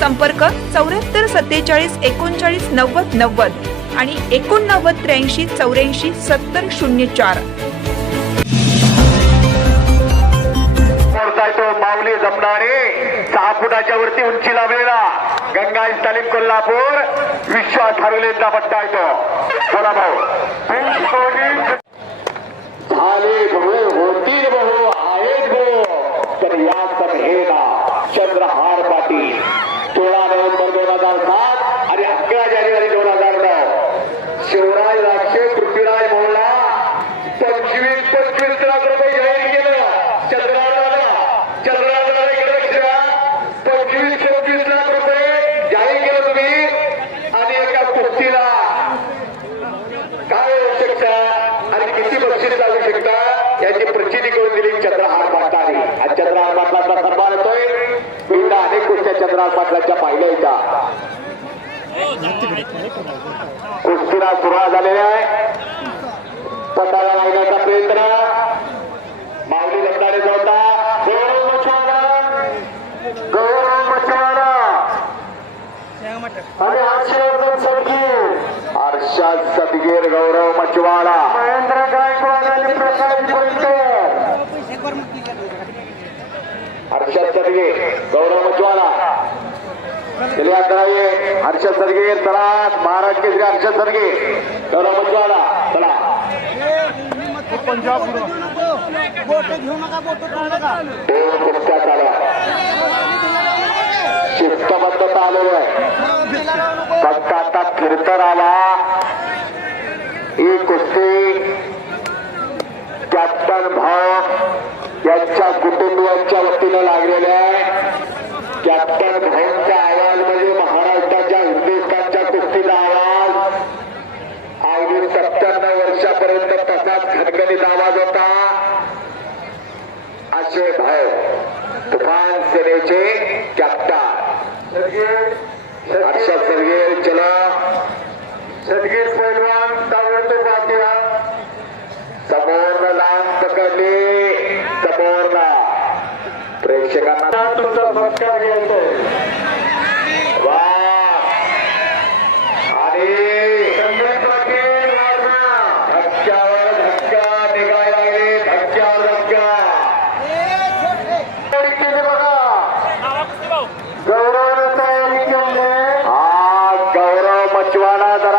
संपर्क चौऱ्याहत्तर सत्तेचाळीस एकोणचाळीस नव्वद नव्वद आणि एकोणनव्वद त्र्याऐंशी चौऱ्याऐंशी सत्तर शून्य चार. माऊली जमणारे. सहा फुटाच्या वरती उंची लाभलेला गंगा तालीम कोल्हापूर. विश्वास हरवलेचा पट्टा येतो बोला भाऊ. झाले भाऊ अनेक पाटलाच्या पाहिल्या इथं. कुस्तीला सुरुवात झालेली आहे. पटाला लागण्याचा प्रयत्न. माऊली लग्नाने होता गौरव मछवाडा गौरव मछवाडा आणि हर्षवर्धन सदगीर हर्षद सदगीर गौरव मछवाडा हर्षद सदगीर गौरव मछवाडा चलिए अंदर आइए हर्षद सदगीर चला महाराज के श्री हर्षद सदगीर गौरव मछवाडा चला. बोट शिस्तबद्धता आलेली आहे. फक्त आता कीर्तन आला ही कुस्ती कॅप्टन भाऊ यांच्या कुटुंबियांच्या वतीनं लागलेल्या कॅप्टन भाऊंचा आवाज म्हणजे महाराष्ट्राच्या हिंदुस्थानच्या कुस्तीचा आवाज. अगदी सत्त्याण्णव वर्षापर्यंत तसाच खणखणीत आवाज होता. असे भाऊ तुफान सेनेचे कॅप्टन. हर्षद सरगेल चला. सदगीर पैलवान ताबडतोब समोर लांब पकडली. प्रेक्षकांना तुमचा सत्कार घ्यायचोय वा. आणि धक्क्यावर धक्का निघायला लागले. धक्क्यावर धक्का. बघा. गौरव हा गौरव मचवाडा जरा